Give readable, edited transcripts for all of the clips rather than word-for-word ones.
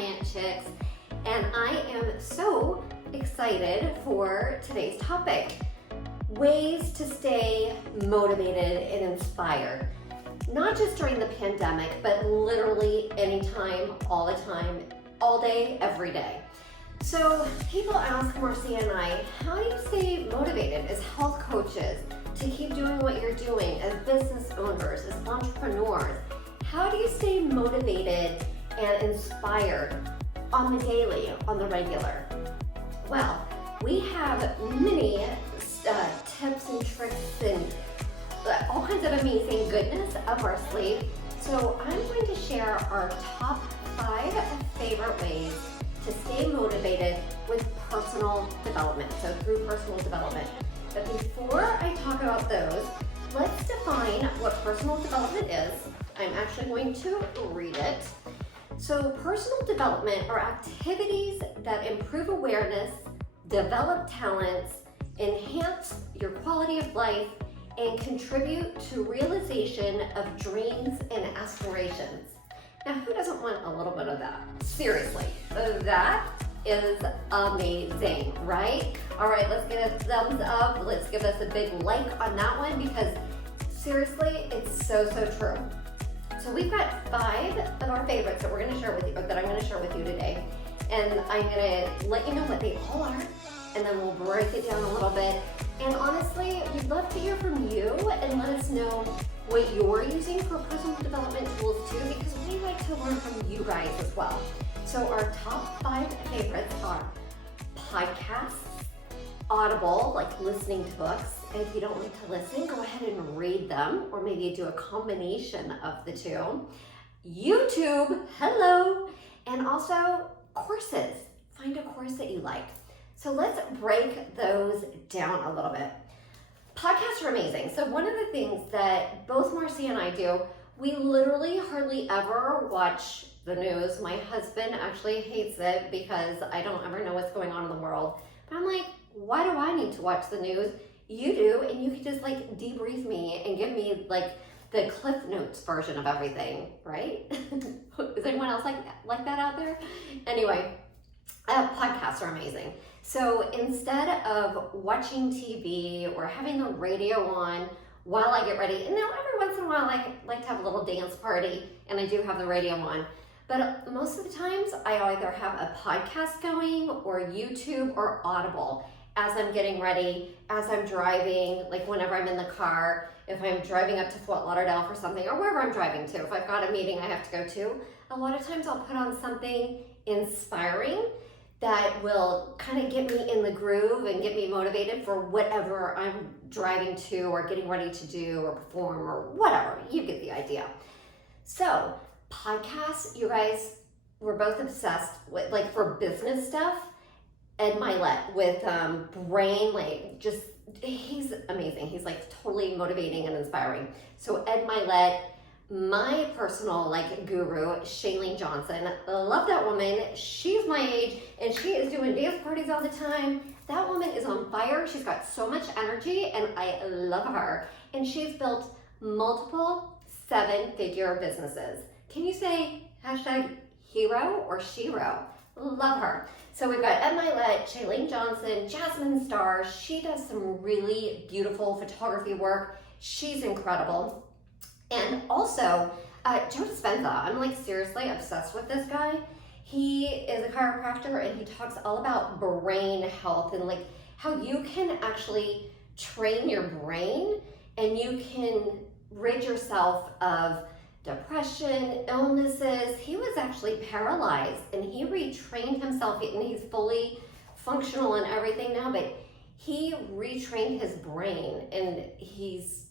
Plant Chicks, and I am so excited for today's topic. Ways to stay motivated and inspired. Not just during the pandemic, but literally anytime, all the time, all day, every day. So people ask Marcia and I, how do you stay motivated as health coaches to keep doing what you're doing as business owners, as entrepreneurs? How do you stay motivated and inspired on the daily, on the regular? Well, we have many tips and tricks and all kinds of amazing goodness up our sleeve. So I'm going to share our top 5 favorite ways to stay motivated with personal development, so through personal development. But before I talk about those, let's define what personal development is. I'm actually going to read it. So personal development are activities that improve awareness, develop talents, enhance your quality of life, and contribute to realization of dreams and aspirations. Now, who doesn't want a little bit of that? Seriously, that is amazing, right? All right, let's get a thumbs up. Let's give us a big like on that one because seriously, it's so true. So we've got 5 of our favorites that we're going to share with you, that I'm going to share with you today, and I'm going to let you know what they all are, and then we'll break it down a little bit. And honestly, we'd love to hear from you and let us know what you're using for personal development tools too, because we like to learn from you guys as well. So our top 5 favorites are podcasts, Audible, like listening to books. If you don't like to listen, go ahead and read them, or maybe do a combination of the two. YouTube, hello, and also courses. Find a course that you like. So let's break those down a little bit. Podcasts are amazing. So one of the things that both Marcia and I do, we literally hardly ever watch the news. My husband actually hates it because I don't ever know what's going on in the world. But I'm like, why do I need to watch the news? You do, and you can just like debrief me and give me like the Cliff Notes version of everything, right? Is anyone else like that out there? Anyway, podcasts are amazing. So instead of watching TV or having the radio on while I get ready, and now every once in a while I like to have a little dance party and I do have the radio on, but most of the times I either have a podcast going or YouTube or Audible as I'm getting ready, as I'm driving, like whenever I'm in the car, if I'm driving up to Fort Lauderdale for something or wherever I'm driving to, if I've got a meeting I have to go to, a lot of times I'll put on something inspiring that will kind of get me in the groove and get me motivated for whatever I'm driving to or getting ready to do or perform or whatever. You get the idea. So podcasts, you guys, we're both obsessed with, like for business stuff, Ed Mylett with Brain, like just, he's amazing. He's like totally motivating and inspiring. So Ed Mylett, my personal like guru, Shailene Johnson. Love that woman. She's my age and she is doing dance parties all the time. That woman is on fire. She's got so much energy and I love her. And she's built multiple 7-figure businesses. Can you say #hero or shero? Love her. So we've got Ed Mylett, Shailene Johnson, Jasmine Star. She does some really beautiful photography work. She's incredible. And also, Joe Dispenza, I'm like seriously obsessed with this guy. He is a chiropractor and he talks all about brain health and like how you can actually train your brain and you can rid yourself of depression, illnesses. He was actually paralyzed and he retrained himself and he's fully functional and everything now, but he retrained his brain and he's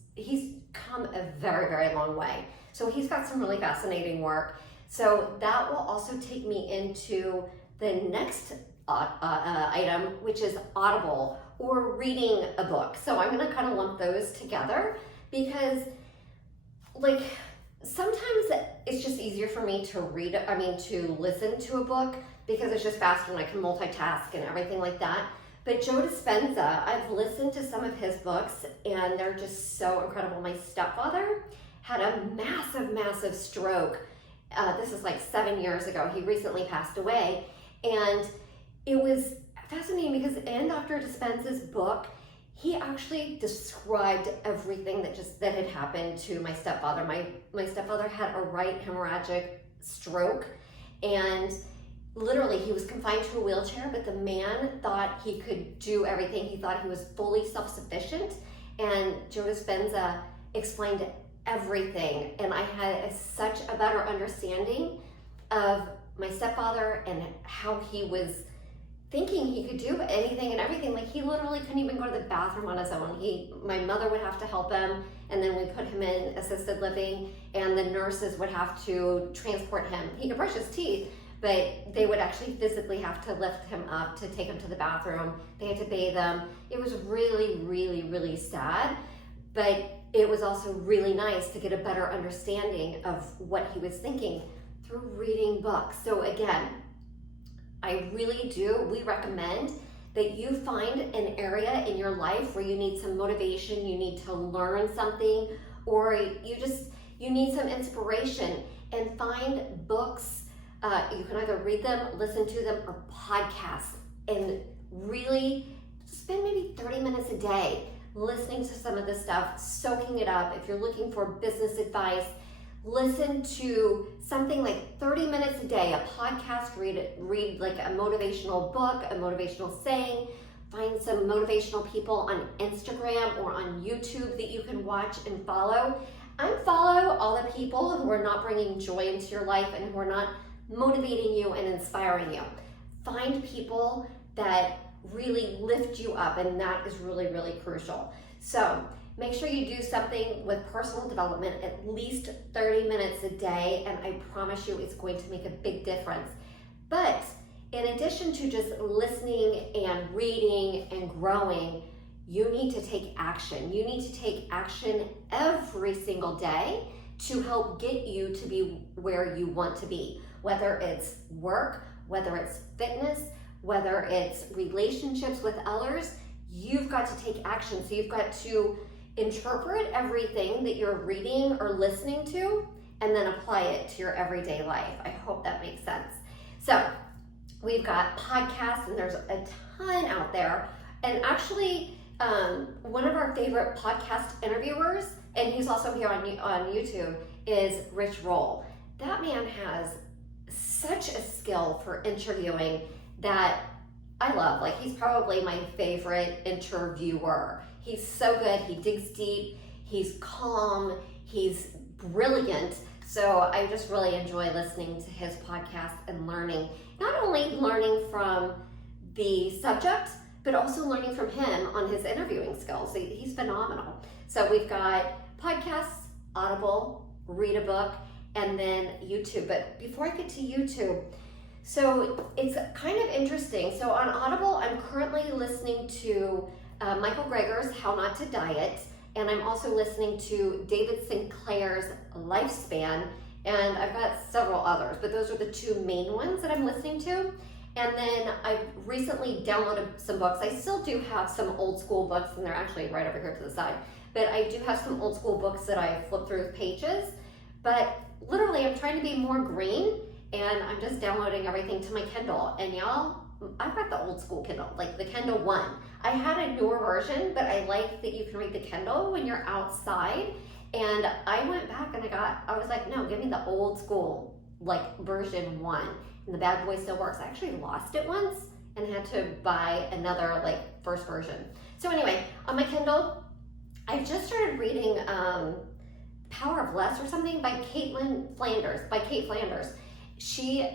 come a very long way. So he's got some really fascinating work. So that will also take me into the next item, which is Audible or reading a book. So I'm going to kind of lump those together because like sometimes it's just easier for me to to listen to a book because it's just faster and I can multitask and everything like that. But Joe Dispenza, I've listened to some of his books and they're just so incredible. My stepfather had a massive stroke This is like 7 years ago. He recently passed away. And it was fascinating because in Dr. Dispenza's book, he actually described everything that had happened to my stepfather. My stepfather had a right hemorrhagic stroke, and literally he was confined to a wheelchair, but the man thought he could do everything. He thought he was fully self-sufficient, and Joe Dispenza explained everything, and I had such a better understanding of my stepfather and how he was thinking he could do anything and everything. Like, he literally couldn't even go to the bathroom on his own. My mother would have to help him, and then we put him in assisted living, and the nurses would have to transport him. He could brush his teeth, but they would actually physically have to lift him up to take him to the bathroom. They had to bathe him. It was really, really, really sad, but it was also really nice to get a better understanding of what he was thinking through reading books. So again, we recommend that you find an area in your life where you need some motivation, you need to learn something, or you need some inspiration, and find books. You can either read them, listen to them, or podcasts, and really spend maybe 30 minutes a day listening to some of this stuff, soaking it up. If you're looking for business advice, listen to something like 30 minutes a day, a podcast, read like a motivational book, a motivational saying, find some motivational people on Instagram or on YouTube that you can watch and follow. Unfollow all the people who are not bringing joy into your life and who are not motivating you and inspiring you. Find people that really lift you up, and that is really, really crucial. So make sure you do something with personal development at least 30 minutes a day, and I promise you it's going to make a big difference. But in addition to just listening and reading and growing, you need to take action. You need to take action every single day to help get you to be where you want to be, whether it's work, whether it's fitness, whether it's relationships with others. You've got to take action. So you've got to interpret everything that you're reading or listening to and then apply it to your everyday life. I hope that makes sense. So we've got podcasts, and there's a ton out there. And actually, one of our favorite podcast interviewers, and he's also here on YouTube, is Rich Roll. That man has such a skill for interviewing that I love. Like, he's probably my favorite interviewer. He's so good. He digs deep. He's calm. He's brilliant. So I just really enjoy listening to his podcast and learning, not only learning from the subject, but also learning from him on his interviewing skills. He's phenomenal. So we've got podcasts, Audible, read a book, and then YouTube. But before I get to YouTube, so it's kind of interesting. So on Audible, I'm currently listening to Michael Greger's How Not to Diet, and I'm also listening to David Sinclair's Lifespan, and I've got several others, but those are the two main ones that I'm listening to. And then I've recently downloaded some books. I still do have some old school books, and they're actually right over here to the side, but I do have some old school books that I flip through pages. But literally, I'm trying to be more green, and I'm just downloading everything to my Kindle. And y'all, I've got the old school Kindle, like the Kindle One. I had a newer version, but I like that you can read the Kindle when you're outside. And I went back and I was like, no, give me the old school, like version 1. And the bad boy still works. I actually lost it once and had to buy another, like, first version. So anyway, on my Kindle, I've just started reading Power of Less or something by Kate Flanders. She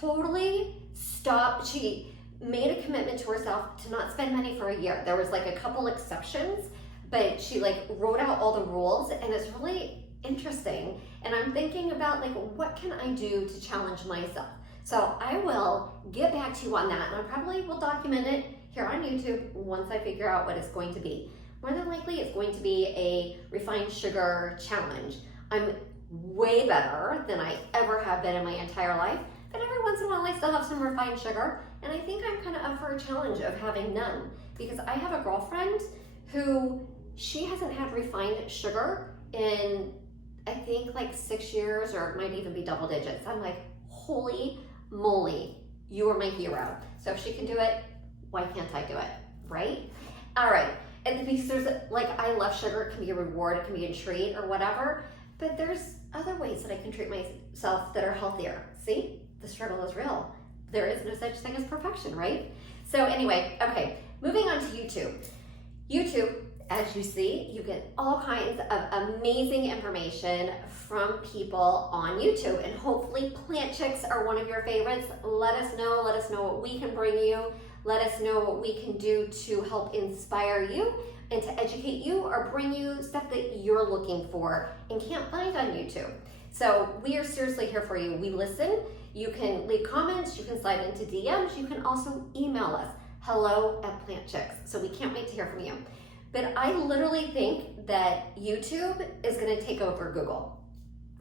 totally stopped. She made a commitment to herself to not spend money for a year. There was like a couple exceptions, but she like wrote out all the rules, and it's really interesting. And I'm thinking about, like, what can I do to challenge myself? So I will get back to you on that, and I probably will document it here on YouTube once I figure out what it's going to be. More than likely, it's going to be a refined sugar challenge. I'm way better than I ever have been in my entire life, but every once in a while I still have some refined sugar, and I think I'm kind of up for a challenge of having none, because I have a girlfriend who, she hasn't had refined sugar in I think like 6 years, or it might even be double digits. I'm like, holy moly, you are my hero. So if she can do it, why can't I do it, right? All right, and because there's like, I love sugar, it can be a reward, it can be a treat or whatever, but there's other ways that I can treat myself that are healthier. See, the struggle is real. There is no such thing as perfection, right? So anyway, okay, moving on to YouTube. YouTube, as you see, you get all kinds of amazing information from people on YouTube, and hopefully Plant Chicks are one of your favorites. Let us know what we can bring you. Let us know what we can do to help inspire you and to educate you or bring you stuff that you're looking for and can't find on YouTube. So we are seriously here for you. We listen. You can leave comments, you can slide into DMs, you can also email us, hello@plantchicks. So we can't wait to hear from you. But I literally think that YouTube is gonna take over Google.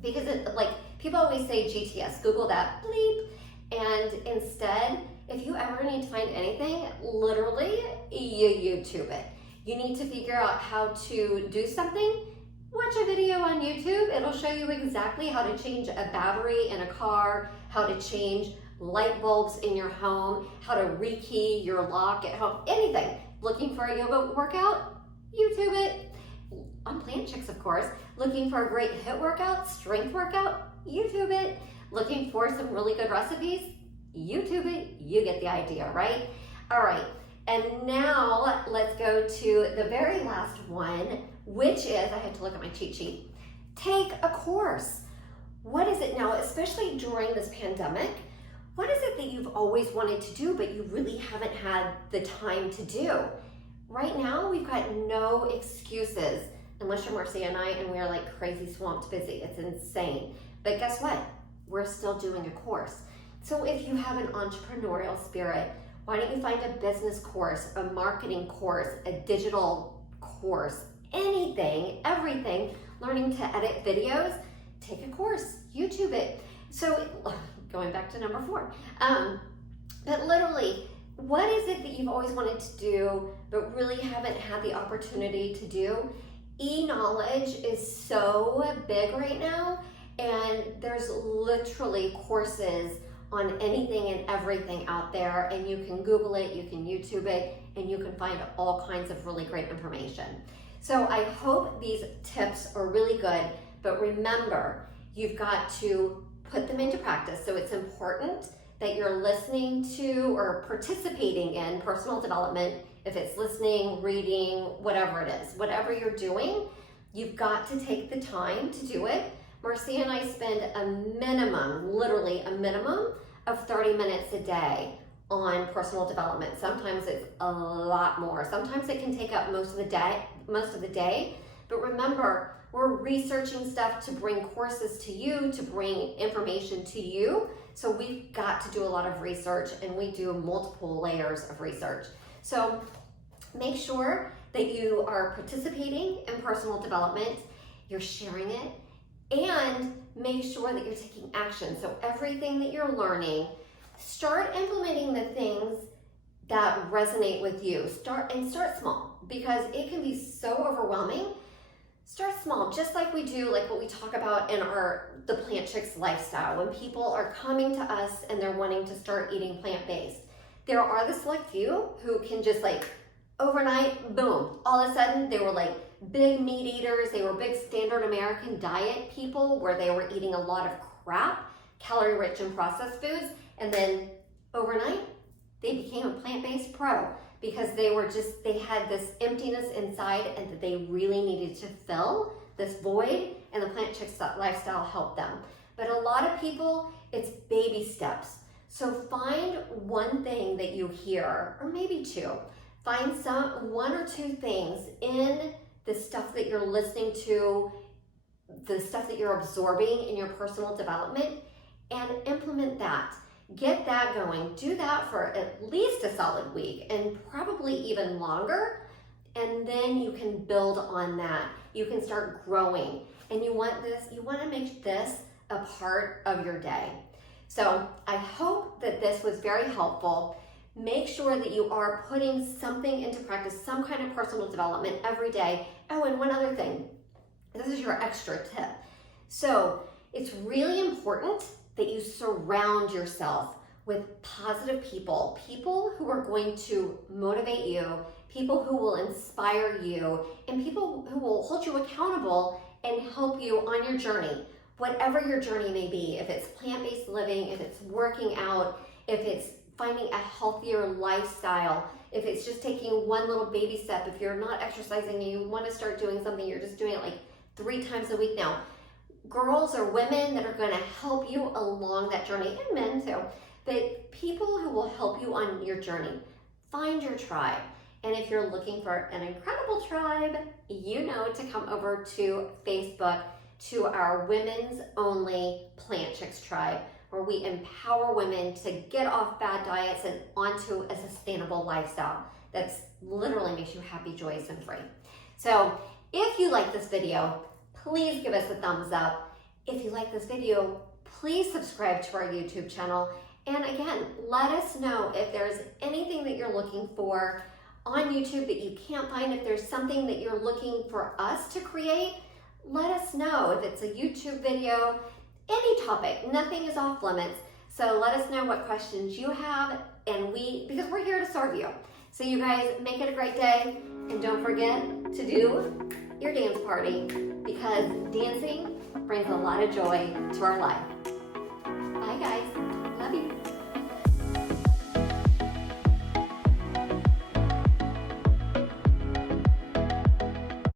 Because like people always say GTS, Google that, bleep. And instead, if you ever need to find anything, literally you YouTube it. You need to figure out how to do something, watch a video on YouTube. It'll show you exactly how to change a battery in a car, how to change light bulbs in your home, how to rekey your lock at home, anything. Looking for a yoga workout? YouTube it. On Plant Chicks, of course. Looking for a great HIIT workout, strength workout? YouTube it. Looking for some really good recipes? YouTube it. You get the idea, right? All right, and now let's go to the very last one, which is, I had to look at my cheat sheet, take a course. What is it now, especially during this pandemic, what is it that you've always wanted to do but you really haven't had the time to do? Right now, we've got no excuses, unless you're Marcia and I, and we are like crazy swamped busy. It's insane. But guess what? We're still doing a course. So if you have an entrepreneurial spirit, why don't you find a business course, a marketing course, a digital course, anything, everything, learning to edit videos, take a course, YouTube it. So going back to number 4, but literally, what is it that you've always wanted to do but really haven't had the opportunity to do? E-knowledge is so big right now, and there's literally courses on anything and everything out there, and you can Google it, you can YouTube it, and you can find all kinds of really great information. So I hope these tips are really good, but remember, you've got to put them into practice. So it's important that you're listening to or participating in personal development. If it's listening, reading, whatever it is, whatever you're doing, you've got to take the time to do it. Marcia and I spend a minimum, literally a minimum of 30 minutes a day on personal development. Sometimes it's a lot more. Sometimes it can take up most of the day. But remember, we're researching stuff to bring courses to you, to bring information to you. So we've got to do a lot of research, and we do multiple layers of research. So make sure that you are participating in personal development, you're sharing it, and make sure that you're taking action. So everything that you're learning, start implementing the things that resonate with you. Start small, because it can be so overwhelming. Start small, just like we do, like what we talk about in the Plant Chicks lifestyle. When people are coming to us and they're wanting to start eating plant-based, there are the select few who can just like overnight, boom, all of a sudden they were like big meat eaters. They were big standard American diet people where they were eating a lot of crap, calorie rich and processed foods. And then overnight, they became a plant-based pro because they had this emptiness inside and that they really needed to fill this void, and the Plant Chicks lifestyle helped them. But a lot of people, it's baby steps. So find one thing that you hear, or maybe 2. Find 1 or 2 things in the stuff that you're listening to, the stuff that you're absorbing in your personal development, and implement that. Get that going. Do that for at least a solid week, and probably even longer. And then you can build on that. You can start growing. And you want to make this a part of your day. So I hope that this was very helpful. Make sure that you are putting something into practice, some kind of personal development every day. Oh, and one other thing. This is your extra tip. So it's really important that you surround yourself with positive people, people who are going to motivate you, people who will inspire you, and people who will hold you accountable and help you on your journey, whatever your journey may be. If it's plant-based living, if it's working out, if it's finding a healthier lifestyle, if it's just taking one little baby step, if you're not exercising and you want to start doing something, you're just doing it like 3 times a week now. Girls or women that are going to help you along that journey, and men too, but people who will help you on your journey. Find your tribe. And if you're looking for an incredible tribe, you know to come over to Facebook to our women's only Plant Chicks tribe, where we empower women to get off bad diets and onto a sustainable lifestyle that's literally makes you happy, joyous, and free. So if you like this video, please give us a thumbs up. If you like this video, please subscribe to our YouTube channel. And again, let us know if there's anything that you're looking for on YouTube that you can't find. If there's something that you're looking for us to create, let us know. If it's a YouTube video, any topic, nothing is off limits. So let us know what questions you have, and because we're here to serve you. So you guys make it a great day, and don't forget to do your dance party, because dancing brings a lot of joy to our life. Bye guys.